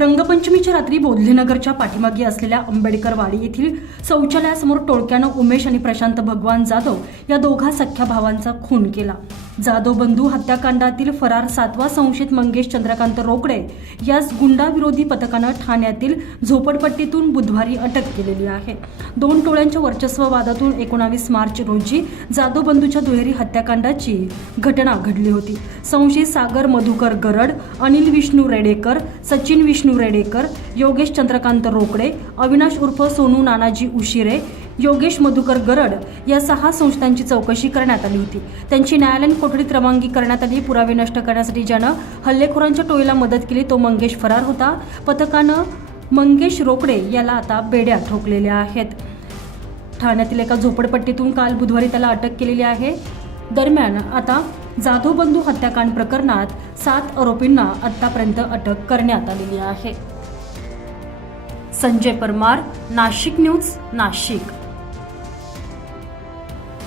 रंगपंचमीच्या रात्री बोधलेनगरच्या पाठीमागे असलेल्या आंबेडकरवाडी येथील शौचालयासमोर टोळक्यानं उमेश आणि प्रशांत भगवान जाधव या दोघा सख्या भावांचा खून केला. जाधव बंधू हत्याकांडातील फरार सातवा संशयित मंगेश चंद्रकांत रोकडे यास गुंडाविरोधी पथकानं ठाण्यातील झोपडपट्टीतून बुधवारी अटक केलेली आहे. दोन टोळ्यांच्या वर्चस्ववादातून एकोणावीस मार्च रोजी जाधव बंधूच्या दुहेरी हत्याकांडाची घटना घडली होती. संशयित सागर मधुकर गरड अनिल विष्णू रेडेकर सचिन विष्णू रेडेकर योगेश चंद्रकांत रोकडे अविनाश उर्फ सोनू नानाजी उशिरे योगेश मधुकर गरड या सहा संस्थांची चौकशी करण्यात आली होती. त्यांची न्यायालयीन कोठडीत रवानगी करण्यात आली. पुरावे नष्ट करण्यासाठी ज्यानं हल्लेखोरांच्या टोळीला मदत केली तो मंगेश फरार होता. पथकानं मंगेश रोकडे याला आता बेड्या ठोकलेल्या आहेत. ठाण्यातील एका झोपडपट्टीतून काल बुधवारी त्याला अटक केलेली आहे. दरम्यान आता जाधव बंधू हत्याकांड प्रकरणात सात आरोपींना आतापर्यंत अटक करण्यात आलेली आहे. संजय परमार नाशिक न्यूज नाशिक.